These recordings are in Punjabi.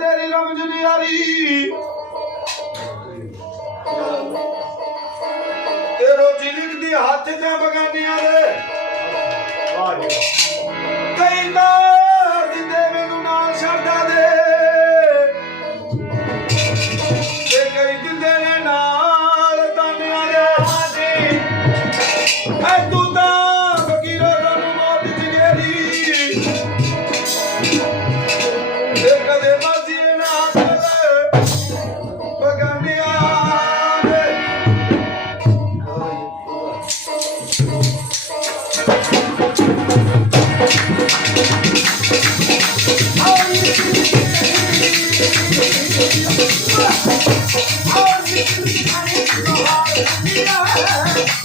ਤੇਰੀ ਰਮਜ ਨਿਆਰੀ ਤੇ ਰੋਜੀ ਲਿਖਦੀ ਹੱਥ ਤੇ ਬਗਾਨੀਆਂ ਦੇ। ਕਈ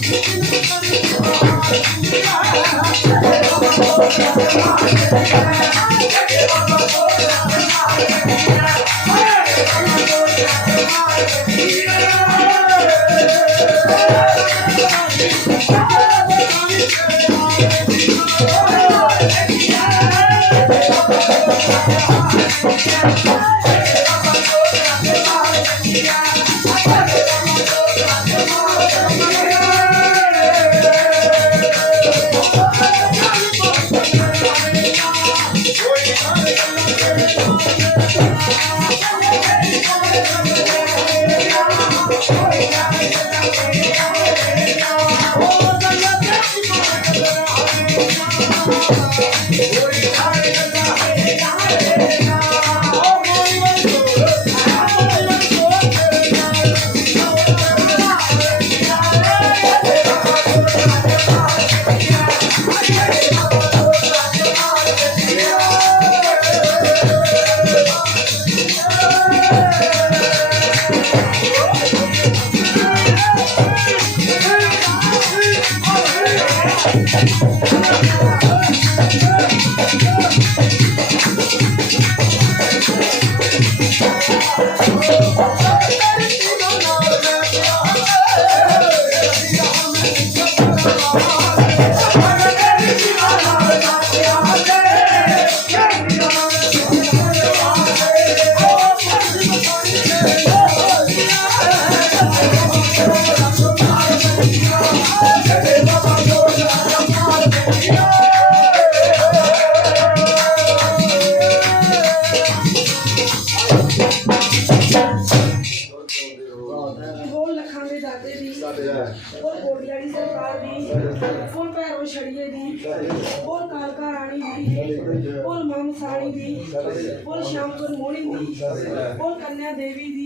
ਬੋਲ Jamaica. Yes. 98 ਦਾਤੇ ਦੀ ਔਰ ਕੋਟਿਆੜੀ ਸਰਕਾਰ ਦੀ ਔਰ ਪੈਰੋ ਛੜੀਏ ਦੀ ਔਰ ਕਾਲਕਾ ਰਾਣੀ ਦੀ ਔਰ ਮਾਮਸਾਣੀ ਦੀ ਔਰ ਸ਼ਾਮ ਕੋ ਮੋਣੀ ਦੀ ਔਰ ਕੰਨਿਆ ਦੇਵੀ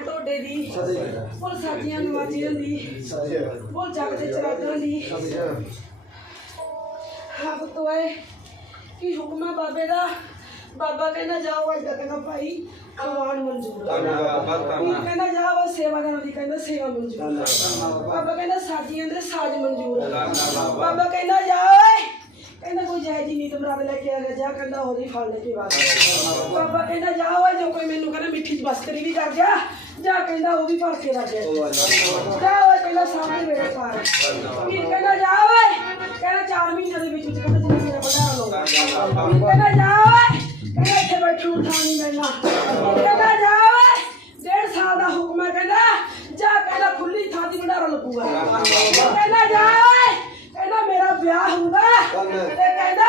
ਖਾਨ ਟੋਡੇ ਦੀ ਬੋਲ ਸਾਜੀਆਂ ਨਵਾਜੀਆਂ ਦੀ ਬੋਲ ਜਗ ਦੇ ਚਰਾਗਾਂ ਦੀ। ਹਾਂ ਬਤੋਏ ਕੀ ਹੁਕਮ ਬਾਬੇ ਦਾ? ਬਾਬਾ ਕਹਿੰਦਾ ਜਾਓ ਅੱਜ ਕਹਿੰਦਾ ਭਾਈ ਕੁਰਬਾਨ ਮਨਜ਼ੂਰ ਹੈ ਪੀਰ ਕਹਿੰਦਾ ਜਾਓ ਸੇਵਾਦਾਰਾਂ ਦੀ ਕਹਿੰਦਾ ਸੇਵਾ ਮਨਜ਼ੂਰ ਬਾਬਾ ਕਹਿੰਦਾ ਸਾਜੀਆਂ ਦੇ ਸਾਜ ਮਨਜ਼ੂਰ ਬਾਬਾ ਕਹਿੰਦਾ ਜਾ ਓਏ! ਕਹਿੰਦਾ ਕੋਈ ਜਾਇਜ਼ ਨੀਤ ਮਰਾਦ ਲੈ ਕੇ ਆ ਗਿਆ ਜਾ। ਕਹਿੰਦਾ ਉਹਦੀ ਫਲ ਲੈ ਕੇ ਬਾਬਾ ਕਹਿੰਦਾ ਜਾ ਓਏ ਜੋ ਕੋਈ ਮੈਨੂੰ ਕਹਿੰਦਾ ਮਿੱਠੀ ਚ ਬਸਤਰੀ ਵੀ ਕਰ ਜਾ। ਜਾ ਕਹਿੰਦਾ ਉਹ ਵੀ ਭਰ ਕੇ ਰੱਖ ਜਾ। ਜਾ ਓਏ ਕਹਿੰਦਾ ਸਾਹਮਣੇ ਮੇਰੇ ਪਾਰ ਵੀਰ ਕਹਿੰਦਾ ਜਾ ਓਏ। ਕਹਿੰਦਾ 4 ਮਹੀਨੇ ਦੇ ਵਿੱਚ ਵਿੱਚ ਕਹਿੰਦਾ ਜਿੰਨਾ ਮੇਰਾ ਵਧਾ ਲਓ। ਵੀਰ ਕਹਿੰਦਾ ਜਾ ਓਏ। ਕਹਿੰਦਾ ਇੱਥੇ ਬੈਠੂ ਮਿਲਣਾ। ਵੀਰ ਕਹਿੰਦਾ ਜਾ ਓਏ। ਡੇਢ ਸਾਲ ਦਾ ਹੁਕਮ ਹੈ ਕਹਿੰਦਾ। ਜਾ ਕਹਿੰਦਾ ਖੁੱਲੀ ਥਾਂ ਦੀ ਭੰਡਾਰਾ ਲੱਗੂਗਾ। ਕਹਿੰਦਾ ਜਾ ਓਏ। ਕਹਿੰਦਾ ਮੇਰਾ ਵਿਆਹ ਹੋਊਗਾ ਤੇ ਕਹਿੰਦਾ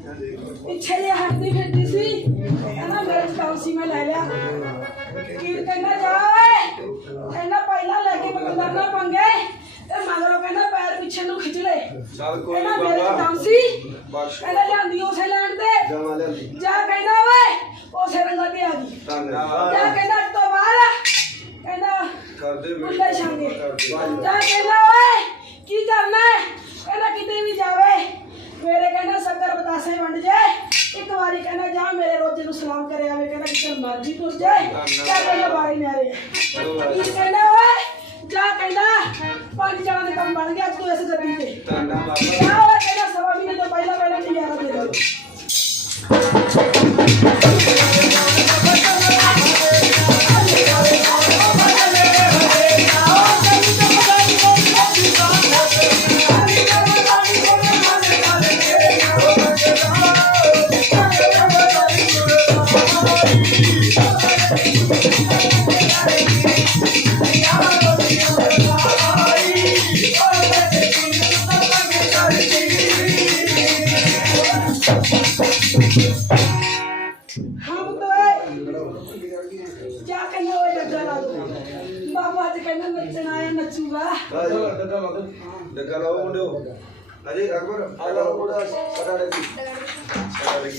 ਪਿੱਛੇ ਜੇ ਹੱਥੀ ਫਿਰਦੀ ਸੀ। ਕਹਿੰਦਾ ਮੇਰੇ ਕੰਮ ਸੀ ਮੈਂ ਲੈ ਲਿਆ। ਕੀਰ ਕਹਿੰਦਾ ਜਾ ਓਏ! ਕਹਿੰਦਾ ਪਹਿਲਾਂ ਲੈ ਕੇ ਬੰਦਰ ਨਾ ਪੰਗੇ ਤੇ ਮਗਰੋਂ ਕਹਿੰਦਾ ਪੈਰ ਪਿੱਛੇ ਨੂੰ ਖਿੱਚ ਲੈ। ਚੱਲ ਕੋਈ ਕਹਿੰਦਾ ਨੀ ਮੇਰੇ ਬਾਬਾ। ਬਖਸ਼ ਕਹਿੰਦਾ ਲਿਆਂਦੀ ਉਸੇ ਲੈਣ ਤੇ। ਜਮਾ ਜਾ ਕਹਿੰਦਾ ਓਏ! ਉਸੇ ਰੰਗਾ ਤੇ ਆ ਗਈ। ਜਾ ਧੰਨਵਾਦ ਕਹਿੰਦਾ ਅੱਜ ਤੋਂ ਬਾਅਦ ਕਹਿੰਦਾ ਕਰਦੇ ਮੁੰਡੇ ਛਾਂਗੇ ਜਾ ਕਹਿੰਦਾ ਓਏ! ਕੀ ਕਰਨਾ ਹੈ ਕਹਿੰਦਾ ਕਿਤੇ ਵੀ ਜਾਵੇ ਮੇਰੇ ਕਹਿੰਦਾ ਬਤਾਸੇ ਵੰਡ ਜਾਏ ਇੱਕ ਵਾਰੀ ਕਹਿੰਦਾ ਜਾ ਮੇਰੇ ਰੋਜੇ ਨੂੰ ਸਲਾਮ ਕਰੇ ਆਵੇ ਕਹਿੰਦਾ ਕਿਤੇ ਮਰਜ਼ੀ ਤੁਰ ਜਾਏ ਕਹਿੰਦਾ ਬਾਈ ਨਾਰੇ ਕੀ ਕਹਿੰਦਾ ਓਏ ਜਾ ਕਹਿੰਦਾ ਪੰਜ ਜਣਾਂ ਦੇ ਕੰਮ ਬਣ ਗਿਆ ਤੂੰ ਇਸ ਗੱਡੀ ਤੇ। ਜਾ ਓਏ ਕਹਿੰਦਾ ਸਵਾ ਮਹੀਨੇ ਤੋਂ ਪਹਿਲਾਂ ਪਹਿਲਾਂ ਨਜ਼ਾਰਾ ਦੇ ਦੋ। ਬਾਬਾ ਅੱਜ ਕਹਿੰਦਾ ਨੱਚਣ ਆਇਆ ਨੱਚੂਗਾ ਡੱਗਾ ਲਾਓ ਮੁੰਡਿਓ ਅਜੇ ਅਕਬਰ ਆ ਲਾਓ ਮੁੰਡਾ ਸੜਾ ਲੱਗੀ ਸੜਾ ਲੱਗੀ